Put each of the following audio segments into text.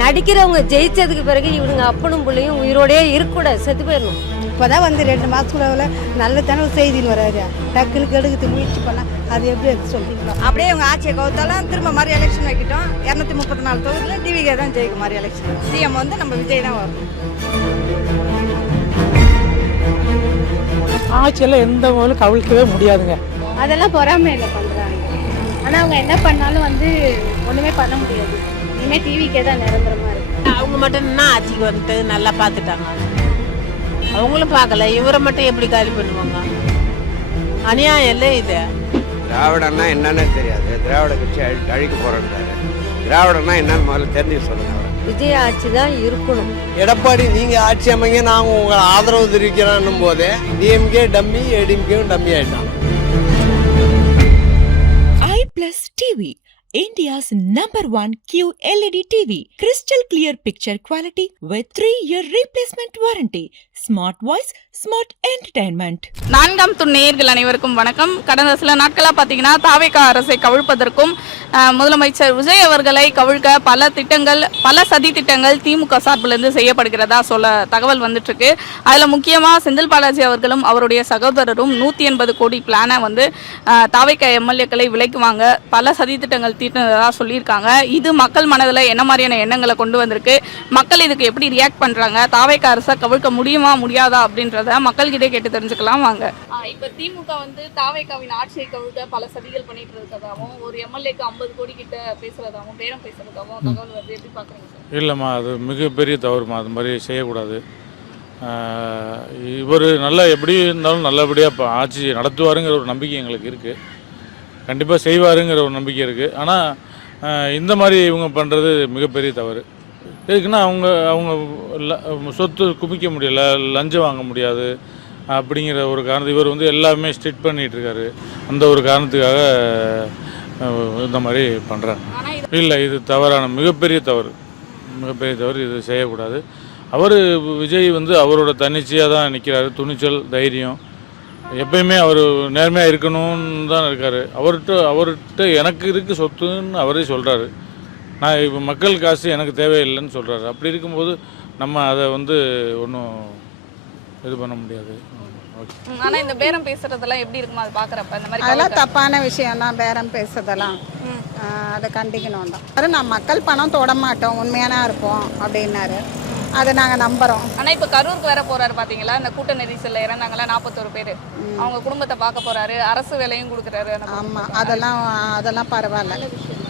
நடிக்கிறவங்க ஜெயிச்சதுக்கு பிறகு இவனுங்க அப்பனும் பிள்ளையும் உயிரோடயே இருக்கக்கூடாது, செத்து போயிடணும். இப்போதான் வந்து 2 மாதத்துக்குள்ள நல்ல தானே செய்தின்னு வராது. டக்குன்னு கெடுக்கிறதுக்கு முயற்சி பண்ணால் அது எப்படி எடுத்து சொல்லிங்களா? அப்படியே அவங்க ஆட்சியை கவுத்தாலும் திரும்ப மாதிரி எலெக்ஷன் வைக்கிட்டோம். 234 தொகுதியில் டிவிகே தான் ஜெயிக்கும் மாதிரி எலெக்ஷன். சிஎம் வந்து நம்ம விஜய் தான் வரும். ஆட்சியெல்லாம் எந்த முதலும் கவிழ்க்கவே முடியாதுங்க. அதெல்லாம் பொறாமையில் பண்ணுறாங்க. ஆனால் அவங்க என்ன பண்ணாலும் வந்து ஒன்றுமே பண்ண முடியாது. இனிமேல் டிவிக்கே தான் நிரந்தரமாக இருக்குது. அவங்க மட்டும் என்ன ஆட்சிக்கு வந்துட்டு நல்லா பார்த்துட்டாங்க, அவங்களும் பார்க்கல. இவரை மட்டும் எப்படி காலி பண்ணுவாங்க? அநியாயம் இல்லை இது. திராவிடன்னா என்னன்னு தெரியாது, திராவிட கட்சி அழிக்க போறாரு. திராவிடன்னா என்னன்னு முதல்ல தெரிஞ்சு சொல்லுங்க. விஜய் ஆட்சி தான் இருக்கணும். எடப்பாடி நீங்க ஆட்சி அமைங்க நாங்க உங்களை ஆதரவு தெரிவிக்கிறோம் போதே டிஎம்கே டம்மி, ஏடிஎம்கேவும் டம்மி ஆயிட்டாங்க. iPlus TV, India's #1 QLED TV. Crystal clear picture quality with 3-year replacement warranty. Smart voice, smart entertainment. 4ஆம் துணை நேயர்கள் அனைவருக்கும் வணக்கம். கடந்த சில நாட்களாக பார்த்தீங்கன்னா தாவேகா அரசை கவிழ்ப்பதற்கும் முதலமைச்சர் விஜய் அவர்களை கவிழ்க்க பல திட்டங்கள், பல சதி திட்டங்கள் திமுக சார்பிலிருந்து செய்யப்படுகிறதா தகவல் வந்துட்டு இருக்கு. அதில் முக்கியமாக செந்தில் பாலாஜி அவர்களும் அவருடைய சகோதரரும் 180 கோடி பிளானை வந்து தாவேகா எம்எல்ஏக்களை விலைக்குவாங்க பல சதி திட்டங்கள் தீட்டினதாக சொல்லியிருக்காங்க. இது மக்கள் மனதில் என்ன மாதிரியான எண்ணங்களை கொண்டு வந்திருக்கு, மக்கள் இதுக்கு எப்படி ரியாக்ட் பண்ணுறாங்க, தாவேகா அரசை கவிழ்க்க முடியுமா முடியாதா அப்படின்றத மக்கள்கிட்டே கேட்டு தெரிஞ்சுக்கலாம் வாங்க. இப்போ திமுக வந்து தாவேகாவின் ஆட்சியை கவிழ்க்க பல சதிகள் பண்ணிட்டு இருக்கிறதாகவும், ஒரு எம்எல்ஏக்கு 50 கோடி கிட்ட பேசுறதாகவும், பேரம் பேசுறதாகவும் தகவல் வருது. எப்படி பார்க்குறீங்க சார்? இல்லைம்மா, அது மிகப்பெரிய தவறுமா. அது மாதிரி செய்யக்கூடாது. இவர் நல்லா எப்படி இருந்தாலும் நல்லபடியாக இப்போ ஆட்சி நடத்துவாருங்கிற ஒரு நம்பிக்கை எங்களுக்கு இருக்குது. கண்டிப்பாக செய்வாருங்கிற ஒரு நம்பிக்கை இருக்குது. ஆனால் இந்த மாதிரி இவங்க பண்ணுறது மிகப்பெரிய தவறு. எதுக்குன்னா அவங்க சொத்து குமிக்க முடியல, லஞ்சம் வாங்க முடியாது அப்படிங்கிற ஒரு காரணத்தை இவர் வந்து எல்லாமே ஸ்ட்ரிக்ட் பண்ணிகிட்டு இருக்காரு. அந்த ஒரு காரணத்துக்காக இந்த மாதிரி பண்ணுறாங்க. இல்லை, இது தவறான மிகப்பெரிய தவறு. இது செய்யக்கூடாது. அவர் விஜய் வந்து அவரோட தன்னிச்சையாக தான் நிற்கிறாரு. துணிச்சல், தைரியம், எப்பயுமே அவர் நேர்மையாக இருக்கணும்னு தான் இருக்கார். அவர்கிட்ட எனக்கு இருக்குது சொத்துன்னு அவரே சொல்கிறாரு. நான் இப்போ மக்கள் காசு எனக்கு தேவையில்லைன்னு சொல்கிறாரு. அப்படி இருக்கும்போது நம்ம அதை வந்து ஒன்றும் இது பண்ண முடியாது. ஆனால் இந்த பேரம் பேசுறதெல்லாம் எப்படி இருக்குமா அது பார்க்குறப்ப? இந்த மாதிரி அதெல்லாம் தப்பான விஷயம் தான், பேரம் பேசுறதெல்லாம். அதை கண்டிக்கணும் தான். நான் மக்கள் பணம் தொட மாட்டோம், உண்மையான இருப்போம் அப்படின்னாரு. அதை நாங்கள் நம்புகிறோம். ஆனால் இப்போ கரூருக்கு வேற போகிறாரு பார்த்தீங்களா? இந்த கூட்ட நெரிசலில் இறந்தாங்களா 41 பேர். அவங்க குடும்பத்தை பார்க்க போகிறாரு, அரசு வேலையும் கொடுக்குறாரு. ஆமாம், அதெல்லாம் பரவாயில்ல,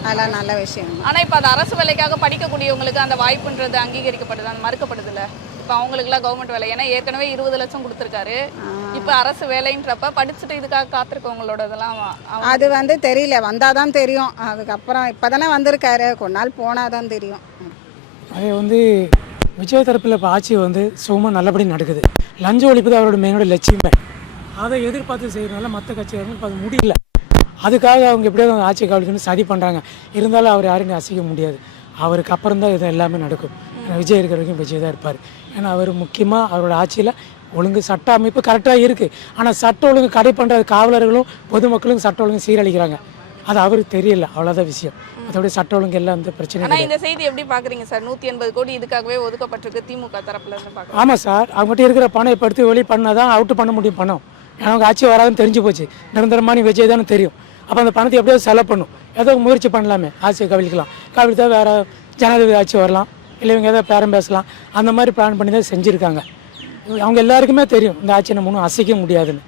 அதெல்லாம் நல்ல விஷயம். ஆனால் இப்போ அந்த அரசு வேலைக்காக படிக்கக்கூடியவங்களுக்கு அந்த வாய்ப்புன்றது அங்கீகரிக்கப்படுது, அந்த மறுக்கப்படுது இல்லை? இப்போ அவங்களுக்குலாம் கவர்மெண்ட் வேலை, ஏன்னா ஏற்கனவே 20 லட்சம் கொடுத்துருக்காரு. இப்போ அரசு வேலைன்றப்ப படிச்சுட்டு இதுக்காக காத்திருக்கவங்களோட இதெல்லாம் அது வந்து தெரியல, வந்தால் தான் தெரியும். அதுக்கப்புறம் இப்போ தானே வந்திருக்காரு, கொஞ்ச நாள் போனால் தான் தெரியும். அது வந்து விஜய் தரப்பில் இப்போ ஆட்சி வந்து சும்மா நல்லபடி நடக்குது. லஞ்ச ஒழிப்பு தான் அவரோட மெயினோட லட்சியமே. அதை எதிர்பார்த்து செய்கிறதுனால மற்ற கட்சிகளுக்கு அது முடியல. அதுக்காக அவங்க எப்படியாவது ஆட்சி கவனிக்கணும் சதி பண்ணுறாங்க. இருந்தாலும் அவர் யாரையும் அசைக்க முடியாது. அவருக்கு அப்புறம் தான் இது எல்லாமே நடக்கும். விஜய் இருக்கிற வரைக்கும் விஜய் தான் இருப்பார். ஏன்னா அவர் முக்கியமாக அவரோட ஆட்சியில் ஒழுங்கு சட்ட அமைப்பு கரெக்டாக இருக்குது. ஆனால் சட்ட ஒழுங்கு கடை பண்ணுற காவலர்களும் பொதுமக்களும் சட்ட ஒழுங்கு சீரழிக்கிறாங்க. அது அவருக்கு தெரியல, அவ்வளோதான் விஷயம். அதோடைய சட்ட ஒழுங்கு எல்லாம் அந்த பிரச்சனை. ஆனால் இந்த செய்தி எப்படி பார்க்குறீங்க சார்? 180 கோடி இதுக்காகவே ஒதுக்கப்பட்டிருக்கு திமுக தரப்புல இருந்து பார்க்குறேன். ஆமாம் சார், அவங்ககிட்ட இருக்கிற பணம் இப்போ எடுத்து வெளியே பண்ணால் தான் அவுட்டு பண்ண முடியும் பணம். ஏன்னா அவங்க ஆட்சி வராதுன்னு தெரிஞ்சு போச்சு. நிரந்தரமான விஜய் தானே தெரியும். அப்போ அந்த பணத்தை எப்படியாவது செலவு பண்ணும். ஏதோ முயற்சி பண்ணலாமே, ஆட்சியை கவிழ்க்கலாம். கவிழ்த்தா வேறு ஜனாதிபதி ஆட்சி வரலாம், இல்லை இவங்க ஏதோ பேரம் பேசலாம். அந்த மாதிரி பிளான் பண்ணி தான் செஞ்சுருக்காங்க. அவங்க எல்லாருக்குமே தெரியும் இந்த ஆட்சியை நம்ம ஒன்றும் அசைக்க முடியாதுன்னு.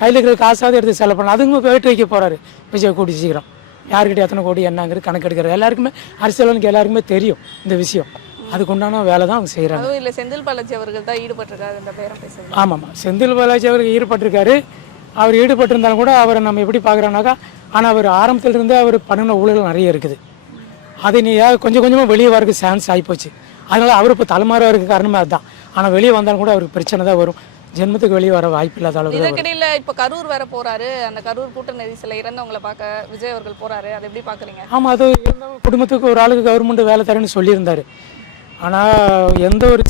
கையில் இருக்கிற காசாவது எடுத்து செலவு பண்ணலாம். அதுங்க வேட்டு வைக்க போகிறாரு விஜய் கூடி சீக்கிரம். யாருக்கிட்ட எத்தனை கோடி என்னங்கிறது கணக்கு எடுக்கிறது எல்லாருக்குமே, அரசியலுக்கு எல்லாருக்குமே தெரியும் இந்த விஷயம். அதுக்கு உண்டான வேலை தான் அவங்க செய்கிறாங்க. இல்லை, செந்தில் பாலாஜி அவர்கள் தான் ஈடுபட்டிருக்காரு இந்த பேரம் பேசுறது. ஆமாம், செந்தில் பாலாஜி அவருக்கு ஈடுபட்டிருக்காரு. அவர் ஈடுபட்டிருந்தாலும் கூட அவரை நம்ம எப்படி பார்க்குறோன்னாக்கா, ஆனால் அவர் ஆரம்பத்திலிருந்தே அவர் பண்ணின ஊழல் நிறைய இருக்குது. அது நீ கொஞ்சம் கொஞ்சமாக வெளியே வரதுக்கு சான்ஸ் ஆகிப்போச்சு. அதனால் அவர் இப்போ தலைமாறாக இருக்க காரணமே அதுதான். ஆனால் வெளியே வந்தாலும் கூட அவருக்கு பிரச்சனை தான் வரும். ஜென்மத்துக்கு வெளியே வர வாய்ப்பு இல்லாத அளவுக்கு. இதற்கிடையில் இப்போ கரூர் வேற போறாரு. அந்த கரூர் கூட்ட நெரிசலில் இறந்தவங்களை பார்க்க விஜய் அவர்கள் போறாரு. அதை எப்படி பார்க்குறீங்க? ஆமாம், அது இருந்தவங்க குடும்பத்துக்கு ஒரு ஆளுக்கு கவர்மெண்ட் வேலை தரேன்னு சொல்லியிருந்தார். ஆனால் எந்த ஒரு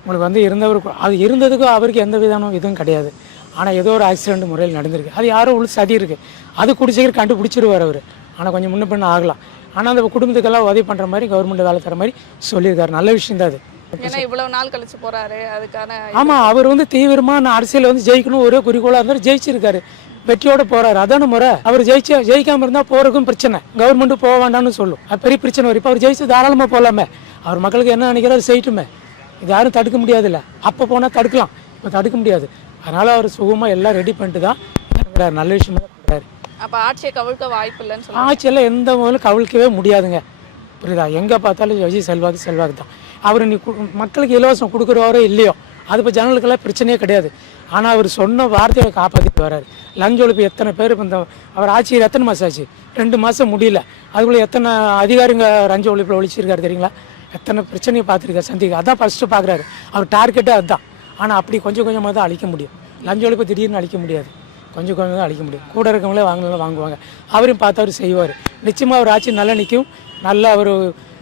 உங்களுக்கு வந்து இருந்தவர் அது இருந்ததுக்கு அவருக்கு எந்த விதமான இதுவும் கிடையாது. ஆனால் ஏதோ ஒரு ஆக்சிடென்ட் முறையில் நடந்திருக்கு. அது யாரோ உள்ள சதி இருக்குது. அது கூடிய சீக்கிரம் கண்டுபிடிச்சிருவார் அவர். ஆனால் கொஞ்சம் முன்ன பின்ன ஆகலாம். ஆனால் அந்த குடும்பத்துக்கெல்லாம் உதவி பண்ணுற மாதிரி கவர்மெண்ட் வேலை தர மாதிரி சொல்லியிருக்காரு. நல்ல விஷயம் தான் அது. ஏன்னா இவ்வளவு நாள் கழிச்சு போறாரு அதுக்கான ஆமாம், அவர் வந்து தீவிரமாக அரசியல் வந்து ஜெயிக்கணும் ஒரே குறிக்கோளாக இருந்தாலும் ஜெயிச்சிருக்காரு, வெற்றியோட போறாரு. அதான முறை. அவர் ஜெயிக்காம இருந்தால் போறதுக்கும் பிரச்சனை, கவர்மெண்ட்டும் போக வேண்டாம்னு சொல்லும், அது பெரிய பிரச்சனை வரும். இப்போ அவர் ஜெயிச்சு தாராளமாக போகலாமே, அவர் மக்களுக்கு என்ன நினைக்கிறாரு செய்யட்டுமே, இது யாரும் தடுக்க முடியாதுல்ல. அப்போ போனால் தடுக்கலாம், இப்போ தடுக்க முடியாது. அதனால அவர் சுகமாக எல்லாம் ரெடி பண்ணிட்டு தான் இருக்கிறார். நல்ல விஷயமா தான் பண்ணுறாரு. அப்ப ஆட்சியை கவிழ்க்க வாய்ப்பு இல்லைன்னு சொல்லுவாங்க. ஆட்சியெல்லாம் எந்த முதலும் கவிழ்க்கவே முடியாதுங்க, புரியுதா? எங்கே பார்த்தாலும் விஜய் செல்வாக்கு தான். அவர் நீ மக்களுக்கு இலவசம் கொடுக்குறவரோ இல்லையோ அது இப்போ ஜனங்களுக்கெல்லாம் பிரச்சனையே கிடையாது. ஆனால் அவர் சொன்ன வார்த்தையை காப்பாற்றிட்டு வர்றாரு. லஞ்ச ஒழிப்பு எத்தனை பேர் இப்போ இந்த அவர் ஆட்சியில் எத்தனை மாதம் ஆச்சு? 2 மாதம் முடியல, அதுக்குள்ளே எத்தனை அதிகாரிங்க லஞ்ச ஒழிப்பில் ஒழிச்சிருக்காரு தெரியுங்களா? எத்தனை பிரச்சனையை பார்த்துருக்காரு, சந்திக்க. அதான் ஃபஸ்ட்டு பார்க்குறாரு, அவர் டார்கெட்டே அதுதான். ஆனால் அப்படி கொஞ்சம் கொஞ்சமாக தான் அழிக்க முடியும். லஞ்ச ஒழிப்பு திடீர்னு அழிக்க முடியாது, கொஞ்சம் கொஞ்சம் தான் அழிக்க முடியும். கூட இருக்கவங்களே வாங்குவாங்க. அவரையும் பார்த்து அவர் செய்வார். நிச்சயமாக அவர் ஆட்சி நல்லா நிற்கும். நல்ல அவர்.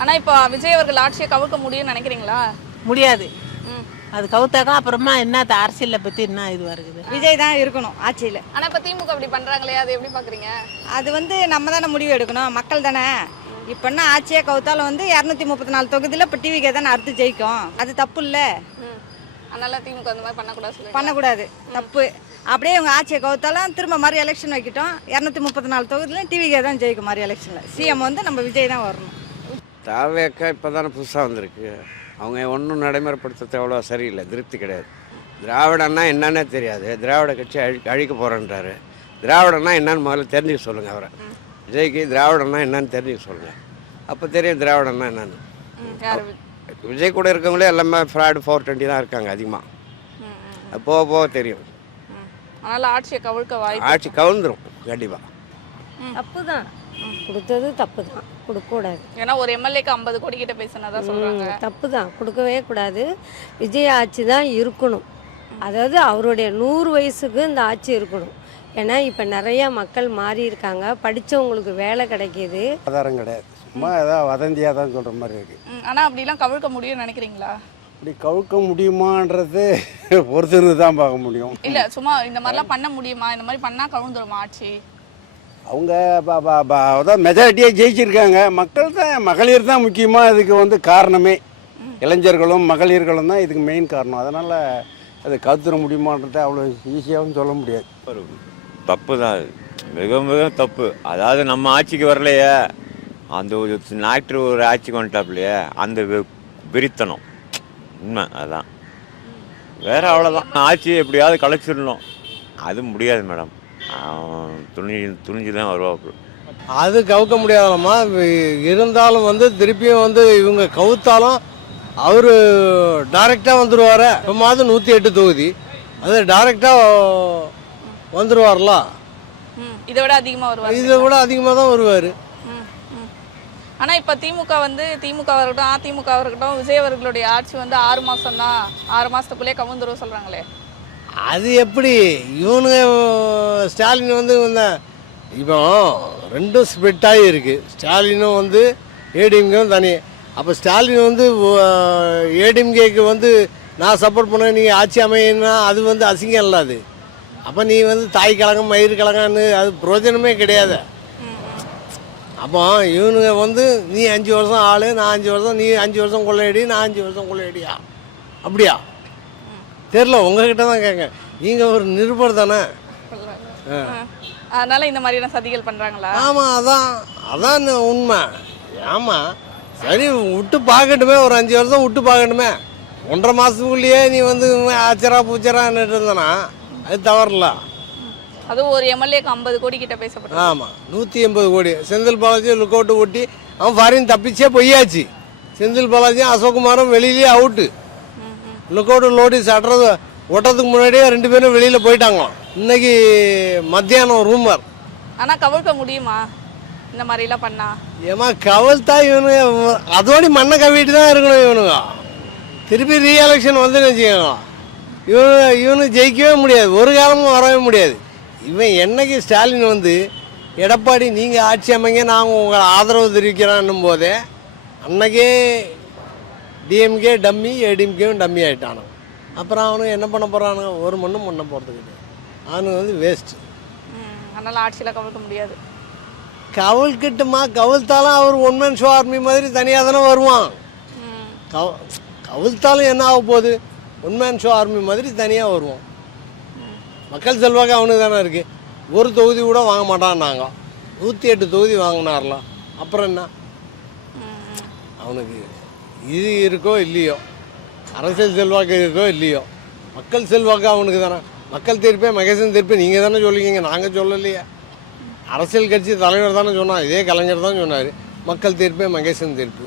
ஆனா இப்போ விஜய் அவர்கள் ஆட்சியை கவிழ்க்க முடியும்னு நினைக்கிறீங்களா? முடியாது. அது கவுத்தாக்கா அப்புறமா என்ன அரசியலை பற்றி என்ன இது வருது. விஜய் தான் இருக்கணும் ஆட்சியில். ஆனா இப்போ திமுக அப்படி பண்றாங்களே, அதை எப்படி பாக்குறீங்க? அது வந்து நம்ம தானே முடிவு எடுக்கணும், மக்கள் தானே. இப்போ என்ன ஆட்சியை கவுத்தாலும் வந்து 234 தொகுதியில் இப்போ டிவிக்கே தானே அடுத்து ஜெயிக்கும், அது தப்பு இல்லை. அதனால திமுக அந்த மாதிரி பண்ணக்கூடாது பண்ணக்கூடாது, தப்பு. அப்படியே இவங்க ஆட்சியை கவுத்தாலும் திரும்ப மாதிரி எலெக்ஷன் வைக்கிட்டோம், 234 தொகுதியிலும் டிவிக்கே தான் ஜெயிக்கும் மாதிரி எலெக்ஷனில். சிஎம் வந்து நம்ம விஜய் தான் வரணும். தாவேக்கா இப்போ தானே புதுசாக வந்திருக்கு, அவங்க ஒன்றும் நடைமுறைப்படுத்துறது அவ்வளோ சரியில்லை, திருப்தி கிடையாது. திராவிடன்னா என்னன்னே தெரியாது, திராவிட கட்சி அழிக்க போகிறேன்றாரு. திராவிடன்னா என்னன்னு முதல்ல தெரிஞ்சுக்க சொல்லுங்கள் அவரை. விஜய்க்கு திராவிடன்னா என்னன்னு தெரிஞ்சுக்க சொல்லுங்கள், அப்போ தெரியும் திராவிடன்னா என்னன்னு. விஜய் கூட இருக்கவங்களே எல்லாமே ஃப்ராடு 420 தான் இருக்காங்க அதிகமாக, போக போக தெரியும். அதனால ஆட்சியை கவிழ்க்க வாய்ப்பு. ஆட்சி கவிழ்ந்துரும் கண்டிப்பாக. தப்பு தான் கொடுத்தது, தப்பு தான், கொடுக்கக்கூடாது. ஏன்னா ஒரு எம்எல்ஏக்கு 50 கோடி கிட்ட பேசினதா சொல்றாங்க. தப்பு தான், கொடுக்கவே கூடாது. விஜய் ஆட்சி தான் இருக்கணும். அதாவது அவருடைய 100 வயசுக்கு இந்த ஆட்சி இருக்கணும். ஏன்னா இப்போ நிறையா மக்கள் மாறி இருக்காங்க, படித்தவங்களுக்கு வேலை கிடைக்கிது. ஆதாரம் கிடையாது, சும்மா ஏதாவது வதந்தியாக தான் சொல்கிற மாதிரி இருக்குது. ஆனால் அப்படிலாம் கவிழ்க்க முடியும்னு நினைக்கிறீங்களா? இப்படி கவிழ்க்க முடியுமான்றது பொறுத்திருந்து தான் பார்க்க முடியும். இல்லை சும்மா இந்த மாதிரிலாம் பண்ண முடியுமா, இந்த மாதிரி பண்ணால் கவிழ்ந்துருமா ஆட்சி? அவங்க அதான் மெஜாரிட்டியாக ஜெயிச்சிருக்காங்க. மக்கள் தான், மகளிர் தான் முக்கியமாக இதுக்கு வந்து காரணமே. இளைஞர்களும் மகளிர்களும் தான் இதுக்கு மெயின் காரணம். அதனால் அது கவுத்துற முடியுமான்றதை அவ்வளோ ஈஸியாகவும் சொல்ல முடியாது. தப்பு தான், மிக மிக தப்பு. அதாவது நம்ம ஆட்சிக்கு வரலையே, அந்த ஒரு நாட்டு ஒரு ஆட்சிக்கு வந்துட்டாப்லையே, அந்த விரித்தனம் உண்மை. அதான் வேற அவ்வளோதான். ஆட்சியை எப்படியாவது கலைச்சிடணும், அது முடியாது மேடம். துணிஞ்சு தான் வருவாப்பு. அது கவுக்க முடியாதம்மா. இருந்தாலும் வந்து திருப்பியும் வந்து இவங்க கவுத்தாலும் அவர் டைரெக்டாக வந்துடுவார். இப்போ மாதம் 108 தொகுதி, அது டைரெக்டாக வந்துடுவார்ல. இதை விட அதிகமாக வருவார். இதை விட அதிகமாக தான் வருவார். ஆனால் இப்போ திமுக இருக்கட்டும், அதிமுக இருக்கட்டும், விஜய் அவர்களுடைய ஆட்சி வந்து 6 மாதம் தான், 6 மாதத்துக்குள்ளே கவுந்துரும் சொல்கிறாங்களே. அது எப்படி? இவனுங்க ஸ்டாலின் வந்து இப்போ 2 ஸ்ப்ளிட் ஆகி இருக்குது. ஸ்டாலினும் வந்து ஏடிஎம்கேவும் தனி. அப்போ ஸ்டாலின் வந்து ஏடிஎம்கேக்கு வந்து நான் சப்போர்ட் பண்ண நீங்கள் ஆட்சி அமையினா அது வந்து அசிங்கம் இல்லை. அது அப்போ நீ வந்து தாய் கழகம் மயிறு கழகம்னு அது பிரயோஜனமே கிடையாது. அப்போ இவனுங்க வந்து நீ 5 வருஷம் ஆள், நான் 5 வருஷம், நீ 5 வருஷம் கொள்ளையடி, நான் 5 வருஷம் கொள்ளையடியா, அப்படியா? தெரில, உங்ககிட்ட தான் கேட்க. நீங்கள் ஒரு நிருபர் தானே. அதனால இந்த மாதிரியான சதிகள் பண்ணுறாங்களா? ஆமாம், அதான் உண்மை. ஆமாம், சரி விட்டு பார்க்கட்டுமே, ஒரு 5 வருஷம் விட்டு பார்க்கட்டுமே. 1.5 மாதத்துக்குள்ளேயே நீ வந்து ஆச்சரா பூச்சரான்னு இருந்தானா அது தவறில்ல. அதுவும் ஒரு எம்எல்ஏக்கு 50 கோடி கிட்ட பேசப்பட்டது. ஆமாம், 180 கோடி. செந்தில் பாலாஜி லுக் அவுட்டு ஒட்டி அவன் ஃபாரின் தப்பிச்சே பொய்யாச்சு. செந்தில் பாலாஜியும் அசோக்குமாரும் வெளியிலேயே அவுட்டு. லுக் அவுட்டு நோட்டீஸ் ஒட்டுறதுக்கு முன்னாடியே 2 பேரும் வெளியில் போயிட்டாங்களாம். இன்னைக்கு மத்தியானம் ரூமர். ஆனால் கவிழ்க்க முடியுமா இந்த மாதிரிலாம் பண்ணா? ஏமா கவல்தா இவனுங்க அதோடி மண்ணை கவிட்டு தான் இருக்கணும். இவனுங்க திருப்பி ரீஎலெக்ஷன் வந்து வச்சுக்கோங்க, இவனுக்கு ஜெயிக்கவே முடியாது, ஒரு காலமும் வரவே முடியாது. இவன் என்னைக்கு ஸ்டாலின் வந்து எடப்பாடி நீங்கள் ஆட்சி அமைங்க நாங்கள் உங்களை ஆதரவு தெரிவிக்கிறான்னும் போதே அன்னைக்கே டிஎம்கே டம்மி, ஏடிஎம்கேவும் டம்மி ஆகிட்டானு. அப்புறம் அவனுக்கு என்ன பண்ண போகிறானுங்க? ஒரு மண்ணும் பண்ண போகிறதுக்கு அவனுக்கு வந்து வேஸ்ட்டு. அதனால் ஆட்சியில் கவிழ்க்க முடியாது. கவிழ்கிட்டுமா கவிழ்த்தாலும் அவர் ஒன்மேன் ஷோ ஆர்மி மாதிரி தனியாக தானே வருவான். கவிழ்த்தாலும் என்ன ஆக போகுது, ஒன்மேன் ஷோ ஆர்மி மாதிரி தனியாக வருவான். மக்கள் செல்வாக்கு அவனுக்கு தானே இருக்குது. ஒரு தொகுதி கூட வாங்க மாட்டான்னாங்க, 108 தொகுதி வாங்கினார்லாம். அப்புறம் என்ன, அவனுக்கு இது இருக்கோ இல்லையோ, அரசியல் செல்வாக்கு இருக்கோ இல்லையோ, மக்கள் செல்வாக்கு அவனுக்கு தானே. மக்கள் தீர்ப்பே மகேசன் தீர்ப்பு நீங்கள் தானே சொல்லிக்கிங்க, நாங்கள் சொல்லலையே. அரசியல் கட்சி தலைவர் தானே சொன்னார், இதே கலைஞர் தான் சொன்னார் மக்கள் தீர்ப்பே மகேசன் தீர்ப்பு.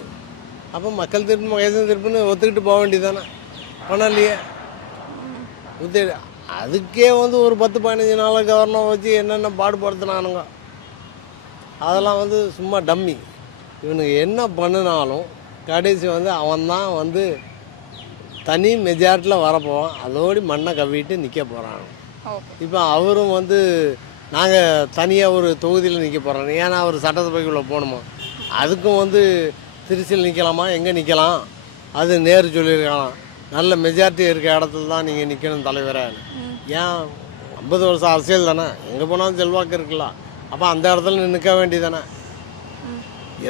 அப்போ மக்கள் தீர்ப்பு மகேசன் தீர்ப்புன்னு ஒத்துக்கிட்டு போக வேண்டியதானே, பண்ணலையே. அதுக்கே வந்து ஒரு 10-15 நாள் கவர்னர் வச்சு என்னென்ன பாடுபடுத்தினானுங்க, அதெல்லாம் வந்து சும்மா டம்மி. இவனுக்கு என்ன பண்ணினாலும் கடைசி வந்து அவன் தான் வந்து தனி மெஜாரிட்டியில் வரப்போவான், அதோடு மண்ணை கவிட்டு நிற்க போகிறான். இப்போ அவரும் வந்து நாங்கள் தனியாக ஒரு தொகுதியில் நிற்க போகிறோம், ஏன்னா அவர் சட்டசபைக்குள்ளே போகணுமா, அதுக்கும் வந்து திருச்சியில் நிற்கலாமா, எங்கே நிற்கலாம், அது நேரு சொல்லியிருக்கலாம். நல்ல மெஜாரிட்டி இருக்க இடத்துல தான் நீங்கள் நிற்கணும் தலைவரை. ஏன் 50 வருஷம் அரசியல் தானே, எங்கே போனாலும் செல்வாக்கு இருக்கலாம். அப்போ அந்த இடத்துல நிற்க வேண்டியதானே.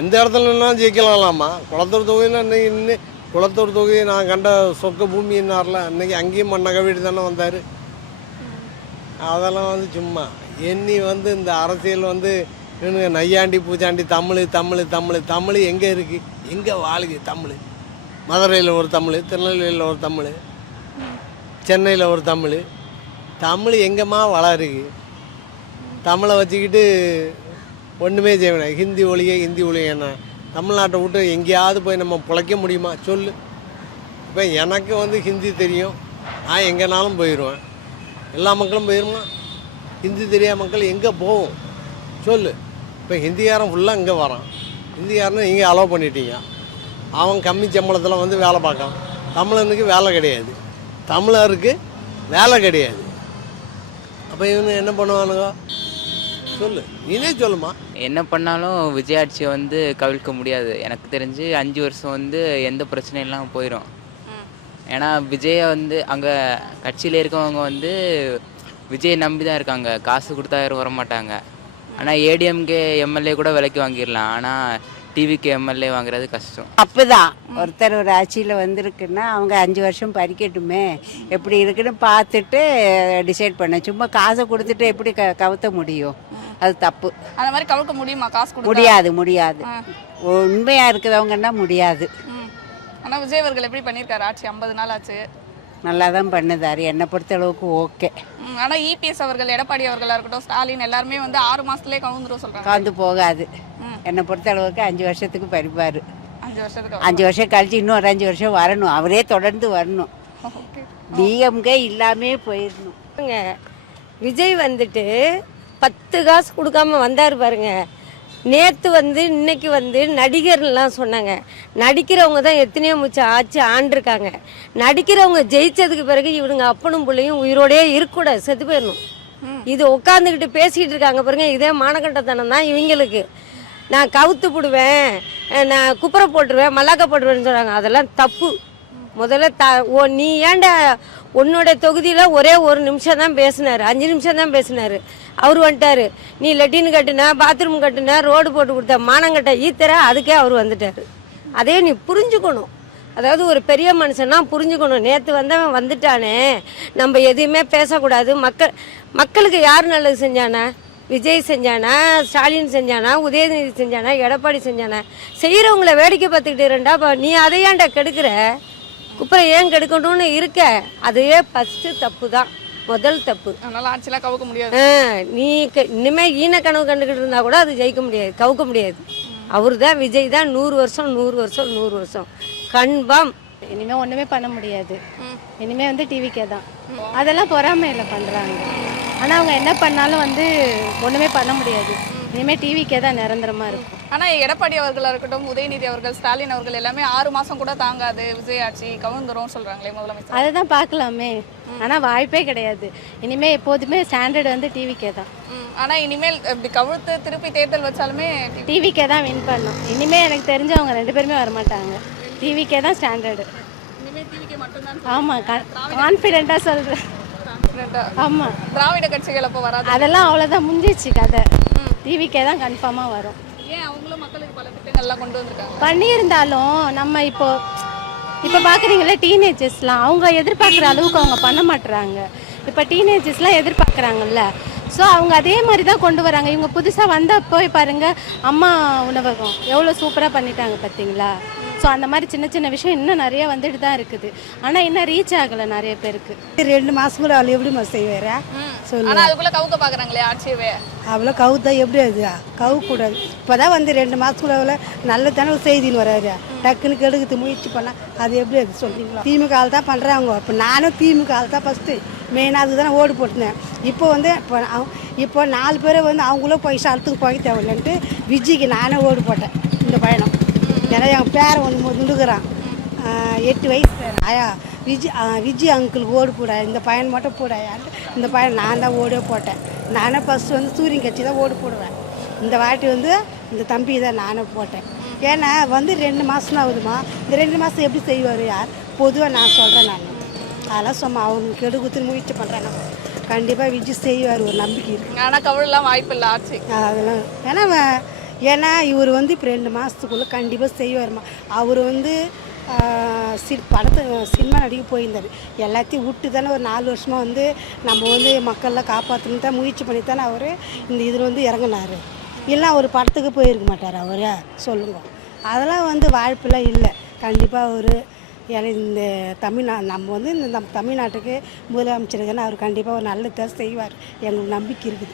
எந்த இடத்துல நின்னாலும் ஜெயிக்கலாம்லாமா. குளத்தூர் தொகுதியில் நின்று, குளத்தூர் தொகுதி நான் கண்ட சொக்க பூமின்னார்ல, அன்றைக்கி அங்கேயும் மண்ணை கவிட்டு தானே வந்தார். அதெல்லாம் வந்து சும்மா எண்ணி வந்து இந்த அரசியல் வந்து இவனுங்க நையாண்டி பூச்சாண்டி தமிழ் தமிழ் தமிழ் தமிழ் எங்கே இருக்குது, எங்கே வாழுது தமிழ். மதுரையில் ஒரு தமிழ், திருநெல்வேலியில் ஒரு தமிழ், சென்னையில் ஒரு தமிழ். தமிழ் எங்கேம்மா வளருக்கு? தமிழை வச்சுக்கிட்டு ஒன்றுமே செய்வேன். ஹிந்தி ஒழிய என்ன தமிழ்நாட்டை விட்டு எங்கேயாவது போய் நம்ம பிழைக்க முடியுமா சொல்லு. இப்போ எனக்கு வந்து ஹிந்தி தெரியும், நான் எங்கேனாலும் போயிடுவேன். எல்லா மக்களும் போயிடுமா? ஹிந்தி தெரியாத மக்கள் எங்கே போவோம் சொல்லு. இப்போ ஹிந்திக்காரன் ஃபுல்லாக இங்கே வரான். ஹிந்திக்காரனை நீங்கள் அலோவ் பண்ணிட்டீங்க, அவன் கம்மி சம்பளத்தில் வந்து வேலை பார்க்கான். தமிழனுக்கு வேலை கிடையாது, தமிழருக்கு வேலை கிடையாது. அப்போ இவனு என்ன பண்ணுவானுங்க சொல்லு, நீனே சொல்லுமா. என்ன பண்ணாலும் விஜய் ஆட்சியை வந்து கவிழ்க்க முடியாது. எனக்கு தெரிஞ்சு 5 வருஷம் வந்து எந்த பிரச்சனையும் இல்லாமல் போயிடும். ஏன்னா விஜயை வந்து அங்கே கட்சியில் இருக்கவங்க வந்து விஜயை நம்பி தான் இருக்காங்க, காசு கொடுத்தா யாரும் வரமாட்டாங்க. ஆனால் ஏடிஎம்கே எம்எல்ஏ கூட விலைக்கு வாங்கிடலாம், ஆனால் டிவிக்கு எம்எல்ஏ வாங்குறது கஷ்டம். அப்போதான் ஒருத்தர் ஒரு ஆட்சியில் வந்திருக்குன்னா அவங்க 5 வருஷம் பறிக்கட்டுமே, எப்படி இருக்குன்னு பார்த்துட்டு டிசைட் பண்ண. சும்மா காசை கொடுத்துட்டு எப்படி கவுத்த முடியும், அது தப்பு. அந்த மாதிரி கவுக்க முடியுமா? காசு முடியாது. உண்மையாக இருக்கிறவங்கன்னா முடியாது. ஆனால் விஜய் அவர்கள் எப்படி பண்ணியிருக்காரு ஆட்சி? 50 நாள் ஆச்சு, நல்லா தான் பண்ணுதார், என்னை பொறுத்த அளவுக்கு ஓகே. ஆனால் இபிஎஸ் அவர்கள், எடப்பாடி அவர்களாக இருக்கட்டும், ஸ்டாலின் எல்லாருமே வந்து 6 மாதத்துலேயே கவுந்துரும் சொல்கிறாங்க. கவுந்து போகாது, என்னை பொறுத்த அளவுக்கு 5 வருஷத்துக்கு பறிப்பார். 5 வருஷம் கழிச்சு இன்னொரு 5 வருஷம் வரணும், அவரே தொடர்ந்து வரணும். டிஎம்கே இல்லாமே போயிடணும். விஜய் வந்துட்டு 10 காசு கொடுக்காம வந்தார் பாருங்க. நேற்று வந்து இன்னைக்கு வந்து நடிகர்லாம் சொன்னாங்க, நடிக்கிறவங்க தான் எத்தனையோ ஆட்சி ஆண்டிருக்காங்க. நடிக்கிறவங்க ஜெயிச்சதுக்கு பிறகு இவனுங்க அப்பனும் பிள்ளையும் உயிரோடையே இருக்கக்கூடாது, செத்து போயிடணும். இது உட்காந்துக்கிட்டு பேசிக்கிட்டு இருக்காங்க பாருங்க, இதே மானக்கண்டத்தனம் தான் இவங்களுக்கு. நான் கவுத்து போடுவேன், நான் குப்பரை போட்டுருவேன், மல்லாக்க போட்டுருவேன்னு சொல்கிறாங்க, அதெல்லாம் தப்பு. முதல்ல நீ ஏன்டா உன்னோட தொகுதியில் ஒரே 1 நிமிஷம் தான் பேசினார், 5 நிமிஷம் தான் பேசினார். அவர் வந்துட்டார், நீ லெட்டின் கட்டுன, பாத்ரூம் கட்டுன, ரோடு போட்டு கொடுத்த, மானங்கட்ட ஈத்தர, அதுக்கே அவர் வந்துட்டார். அதே நீ புரிஞ்சுக்கணும். அதாவது ஒரு பெரிய மனுஷன்னா புரிஞ்சுக்கணும். நேற்று வந்தவன் வந்துட்டானே, நம்ம எதுவுமே பேசக்கூடாது. மக்களுக்கு யார் நல்லது செஞ்சானா? விஜய் செஞ்சானா, ஸ்டாலின் செஞ்சானா, உதயநிதி செஞ்சானா, எடப்பாடி செஞ்சானா? செய்கிறவங்கள வேடிக்கை பார்த்துக்கிட்டு இருந்தா நீ அதை ஏன்டா கெடுக்கிற? குப்பரை ஏன் கெடுக்கணும்னு இருக்க, அதுவே ஃபஸ்ட்டு தப்பு தான், முதல் தப்பு. அதனால ஆட்சியெல்லாம் கவுக்க முடியாது. நீ இனிமேல் ஈன கனவு கண்டுக்கிட்டு இருந்தா கூட அது ஜெயிக்க முடியாது, கவுக்க முடியாது. அவர் தான் விஜய் தான் 100 வருஷம் 100 வருஷம் 100 வருஷம் கன்ஃபார்ம். இனிமேல் ஒன்றுமே பண்ண முடியாது. இனிமேல் வந்து டிவிக்கே தான். அதெல்லாம் பொறாமையில் பண்ணுறாங்க. ஆனால் அவங்க என்ன பண்ணாலும் வந்து ஒன்றுமே பண்ண முடியாது. இனிமேல் டிவிக்கே தான் நிரந்தரமாக இருக்கும். ஆனால் எடப்பாடி அவர்களாக இருக்கட்டும், உதயநிதி அவர்கள், ஸ்டாலின் அவர்கள் எல்லாமே 6 மாதம் கூட தாங்காது, விஜய் ஆட்சி கவுந்துரும் சொல்கிறாங்களே முதலமைச்சர். அதை தான் பார்க்கலாமே, ஆனால் வாய்ப்பே கிடையாது. இனிமேல் எப்போதுமே ஸ்டாண்டர்ட் வந்து டிவிக்கே தான். ஆனால் இனிமேல் இப்படி கவிழ்த்து திருப்பி தேர்தல் வச்சாலுமே டிவிக்கே தான் வின் பண்ணும். இனிமேல் எனக்கு தெரிஞ்சவங்க 2 பேருமே வரமாட்டாங்க. டிவிக்கே தான் ஸ்டாண்டர்டு. ஆமாம், கான்ஃபிடென்ட்டாக சொல்கிறேன். ஆமாம், திராவிட கட்சிகள் அப்போ வராது. அதெல்லாம் அவ்வளோதான், முடிஞ்சிச்சு கதை. டிவிக்கே தான் கன்ஃபார்மாக வரும். ஏன் அவங்களும் மக்களுக்கு பல திட்டங்கள்லாம் கொண்டு வந்திருக்காங்க. பண்ணியிருந்தாலும் நம்ம இப்போ பார்க்குறீங்களே டீனேஜர்ஸ்லாம் அவங்க எதிர்பார்க்குற அளவுக்கு அவங்க பண்ண மாட்டுறாங்க. இப்போ டீனேஜர்ஸ்லாம் எதிர்பார்க்குறாங்கல்ல, ஸோ அவங்க அதே மாதிரி தான் கொண்டு வராங்க. இவங்க புதுசாக வந்த போய் பாருங்கள், அம்மா உணவகம் எவ்வளோ சூப்பராக பண்ணிட்டாங்க பார்த்தீங்களா. ஸோ அந்த மாதிரி சின்ன சின்ன விஷயம் இன்னும் நிறைய வந்துட்டு தான் இருக்குது. ஆனால் இன்னும் ரீச் ஆகலை நிறைய பேருக்கு. 2 மாதம் கூட அவள் எப்படிமா செய்வாரா சொல்லு. ஆனா அதுக்குள்ள கவுக்க பாக்குறாங்களே ஆட்சியவே. அவ்வளோ கவுத்தா எப்படி அது கவுக்கூடாது. இப்போ தான் வந்து 2 மாதத்துக்குள்ள அவ்வளோ நல்ல தானே செய்தின்னு வராரு. டக்குன்னு கெடுக்கிறது முயற்சி பண்ணால் அது எப்படி அது சொல்கிறீங்களா? திமுக ஆள் தான் பண்ணுறாங்க. இப்போ நானும் திமுக ஆள் தான் ஃபஸ்ட்டு மெயினாக அதுக்கு தானே ஓடு போட்டுனேன். இப்போ வந்து இப்போ 4 பேரை வந்து அவங்களும் பைசா அழுத்துக்கு போய் தேவையில்லைன்ட்டு விஜய்க்கு நானே ஓடு போட்டேன் இந்த பயணம். ஏன்னா என் பேரை வந்து முண்டுக்கிறான் 8 வயசு ஆயா விஜய் அங்கிளுக்கு ஓடு போட, இந்த பையன் மட்டும் போட. இந்த பையன் நான் தான் ஓடே போட்டேன். நானே ஃபஸ்ட்டு வந்து சூரியன் கட்சி தான் ஓடு போடுவேன். இந்த வாட்டி வந்து இந்த தம்பி தான் நானே போட்டேன். ஏன்னா வந்து 2 மாதம் ஆகுதுமா. இந்த 2 மாதம் எப்படி செய்வார் யார்? பொதுவாக நான் சொல்கிறேன். நான் அதெல்லாம் சும்மா அவனுக்கு கெடுக்குத்துன்னு முயற்சி பண்ணுறேன். கண்டிப்பாக விஜய் செய்வார், ஒரு நம்பிக்கை இருக்குது. ஆனால் கவுழலாம் வாய்ப்பு இல்லை ஆட்சி. அதெல்லாம் ஏன்னா இவர் வந்து இப்போ 2 மாதத்துக்குள்ளே கண்டிப்பாக செய்வார்மா. அவர் வந்து சினிமா நடிக்க போயிருந்தார். எல்லாத்தையும் விட்டு தானே ஒரு 4 வருஷமாக வந்து நம்ம வந்து மக்கள்லாம் காப்பாற்றணும் தான் முயற்சி பண்ணி தானே அவர் இந்த இதில் வந்து இறங்கினார். இல்லைனா ஒரு படத்துக்கு போயிருக்க மாட்டார் அவர், சொல்லுங்க. அதெல்லாம் வந்து வாய்ப்பெல்லாம் இல்லை. கண்டிப்பாக அவர் இந்த நம்ம வந்து இந்த தமிழ்நாட்டுக்கு முதலமைச்சருக்குன்னு அவர் கண்டிப்பாக ஒரு நல்ல செய்வார், எங்களுக்கு நம்பிக்கை இருக்குது.